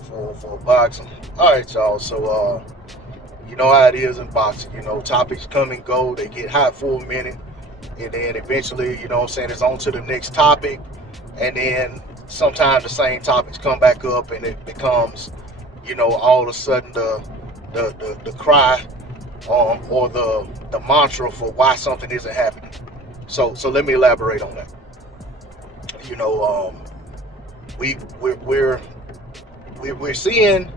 for boxing. All right, y'all. So, you know how it is in boxing. You know, topics come and go. They get hot for a minute, and then eventually, you know what I'm saying, it's on to the next topic. And then sometimes the same topics come back up, and it becomes, you know, all of a sudden the cry or the mantra for why something isn't happening. So let me elaborate on that. You know, we're seeing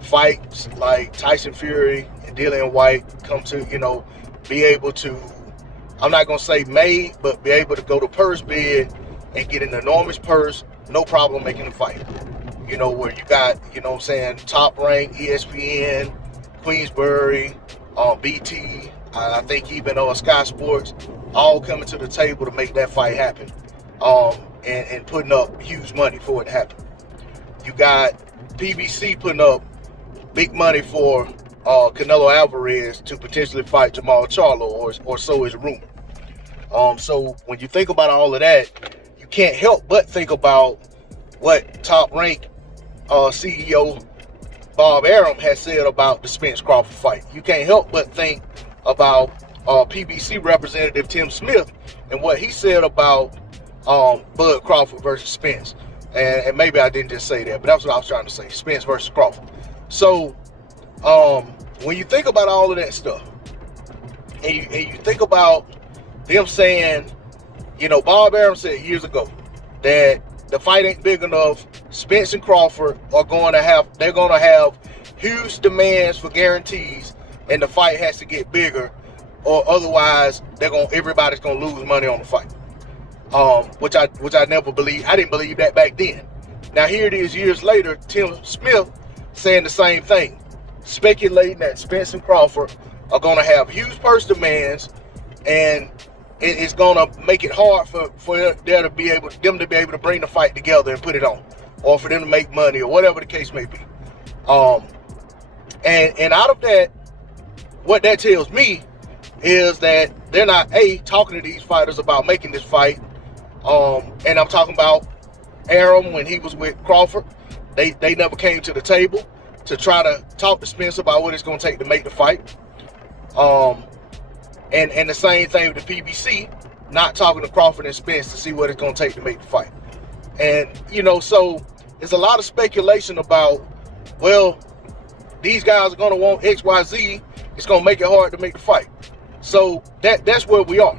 fights like Tyson Fury and Dillian White come to, you know, be able to, I'm not gonna say made, but be able to go to purse bid and get an enormous purse, no problem making a fight. You know, where you got, you know what I'm saying, top rank, ESPN, Queensbury, BT, I think even Sky Sports, all coming to the table to make that fight happen. And putting up huge money for it to happen. You got PBC putting up big money for Canelo Alvarez to potentially fight Jamal Charlo, or so is rumored. So when you think about all of that, you can't help but think about what top rank CEO Bob Arum has said about the Spence Crawford fight. You can't help but think about PBC representative Tim Smith and what he said about Bud Crawford versus Spence. And maybe I didn't just say that, but that's what I was trying to say, Spence versus Crawford. So when you think about all of that stuff, and you think about them saying, you know, Bob Arum said years ago that the fight ain't big enough. Spence and Crawford they're going to have huge demands for guarantees, and the fight has to get bigger, or otherwise everybody's gonna lose money on the fight. Which I never believed. I didn't believe that back then. Now here it is years later, Tim Smith saying the same thing, speculating that Spence and Crawford are going to have huge purse demands, and it's going to make it hard for them to be able to bring the fight together and put it on, or for them to make money, or whatever the case may be. And out of that, what that tells me is that they're not talking to these fighters about making this fight. And I'm talking about Errol when he was with Crawford. They never came to the table to try to talk to Spence about what it's going to take to make the fight. And the same thing with the PBC, not talking to Crawford and Spence to see what it's going to take to make the fight. And, you know, so there's a lot of speculation about, well, these guys are going to want X, Y, Z. It's going to make it hard to make the fight. So that's where we are.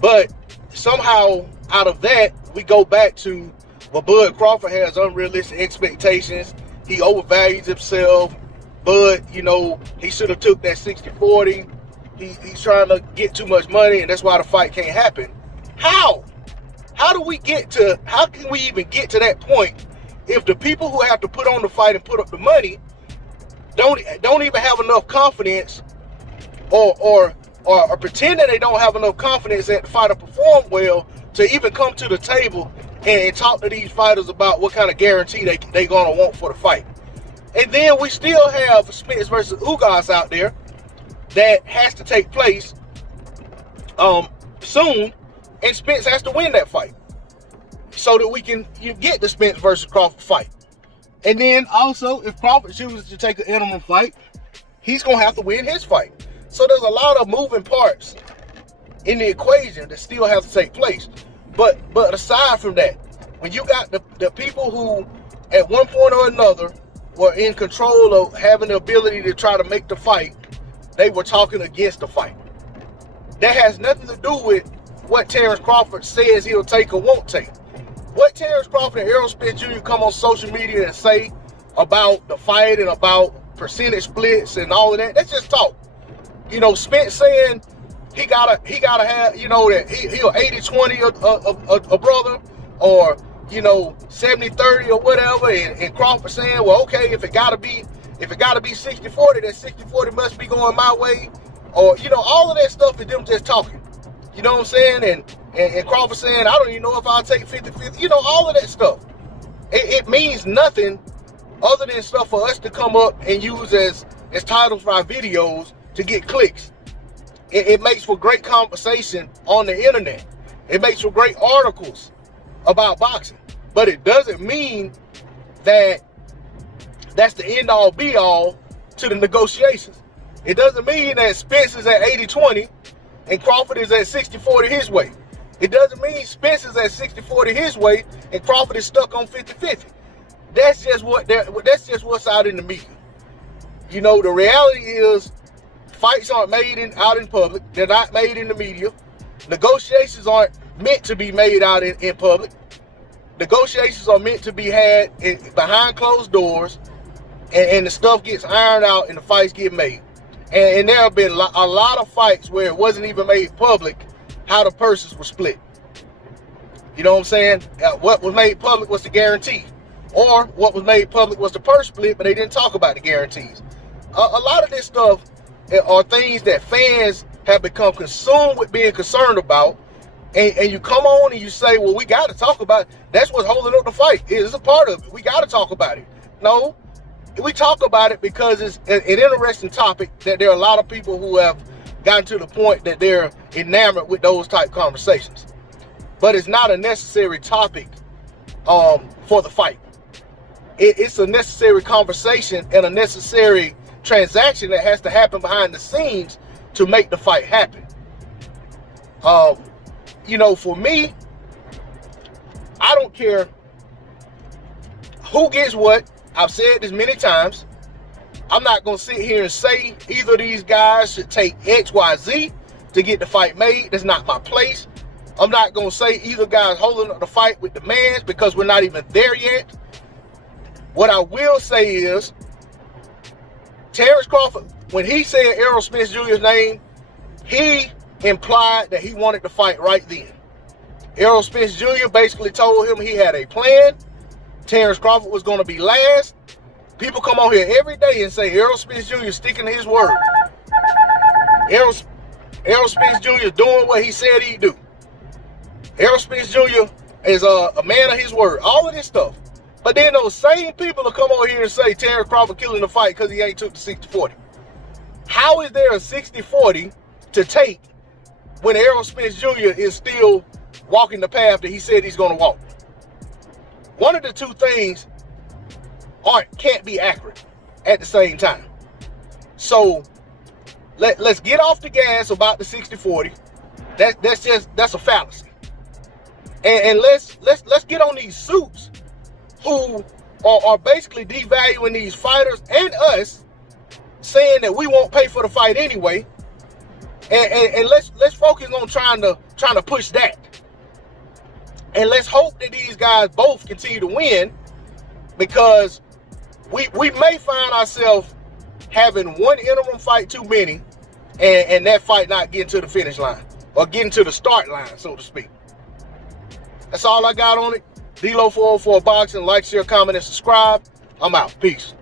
But somehow out of that, we go back to, well, Bud Crawford has unrealistic expectations. He overvalues himself. Bud, you know, he should have took that 60-40. He's trying to get too much money, and that's why the fight can't happen. How? How can we even get to that point if the people who have to put on the fight and put up the money don't even have enough confidence, or pretend that they don't have enough confidence that the fighter performed well to even come to the table and talk to these fighters about what kind of guarantee they gonna want for the fight. And then we still have Spence versus Ugas out there that has to take place soon, and Spence has to win that fight so that you get the Spence versus Crawford fight. And then also, if Crawford chooses to take an interim fight, he's gonna have to win his fight. So there's a lot of moving parts in the equation that still have to take place. But aside from that, when you got the people who at one point or another were in control of having the ability to try to make the fight, they were talking against the fight. That has nothing to do with what Terence Crawford says he'll take or won't take. What Terence Crawford and Errol Spence Jr. come on social media and say about the fight and about percentage splits and all of that, that's just talk. You know, Spence saying he gotta have, you know, that he'll 80-20 a brother, or, you know, 70-30 or whatever, and Crawford saying, well, okay, if it gotta be 60-40, then 60-40 must be going my way, or, you know, all of that stuff is them just talking. You know what I'm saying? And Crawford saying, I don't even know if I'll take 50-50. You know, all of that stuff. It means nothing other than stuff for us to come up and use as titles for our videos to get clicks. It makes for great conversation on the internet. It makes for great articles about boxing. But it doesn't mean that that's the end all be all to the negotiations. It doesn't mean that Spence is at 80-20 and Crawford is at 60-40 his way. It doesn't mean Spence is at 60-40 his way and Crawford is stuck on 50-50. That's just what's out in the media. You know, the reality is fights aren't made out in public. They're not made in the media. Negotiations aren't meant to be made out in public. Negotiations are meant to be had behind closed doors, and the stuff gets ironed out and the fights get made. And there have been a lot of fights where it wasn't even made public how the purses were split. You know what I'm saying? What was made public was the guarantee. Or what was made public was the purse split, but they didn't talk about the guarantees. A lot of this stuff are things that fans have become consumed with being concerned about. And you come on and you say, well, we got to talk about it. That's what's holding up the fight. It's a part of it. We got to talk about it. No, we talk about it because it's an interesting topic that there are a lot of people who have gotten to the point that they're enamored with those type conversations. But it's not a necessary topic for the fight. It's a necessary conversation and a necessary transaction that has to happen behind the scenes to make the fight happen. You know, for me, I don't care who gets what. I've said this many times. I'm not going to sit here and say either of these guys should take X, Y, Z to get the fight made. That's not my place. I'm not going to say either guy's holding up the fight with demands because we're not even there yet. What I will say is, Terence Crawford, when he said Errol Spence Jr.'s name, he implied that he wanted to fight right then. Errol Spence Jr. basically told him he had a plan. Terence Crawford was going to be last. People come on here every day and say Errol Spence Jr. is sticking to his word. Errol Spence Jr. is doing what he said he'd do. Errol Spence Jr. is a man of his word. All of this stuff. But then those same people will come on here and say Terence Crawford killing the fight because he ain't took the 60-40. How is there a 60-40 to take when Errol Spence Jr. is still walking the path that he said he's going to walk? One of the two things can't be accurate at the same time. So let's get off the gas about the 60-40. That's a fallacy. And let's get on these suits who are basically devaluing these fighters and us, saying that we won't pay for the fight anyway. And let's focus on trying to push that. And let's hope that these guys both continue to win, because we may find ourselves having one interim fight too many, and that fight not getting to the finish line or getting to the start line, so to speak. That's all I got on it. D-Lo 404 Boxing. Like, share, comment, and subscribe. I'm out. Peace.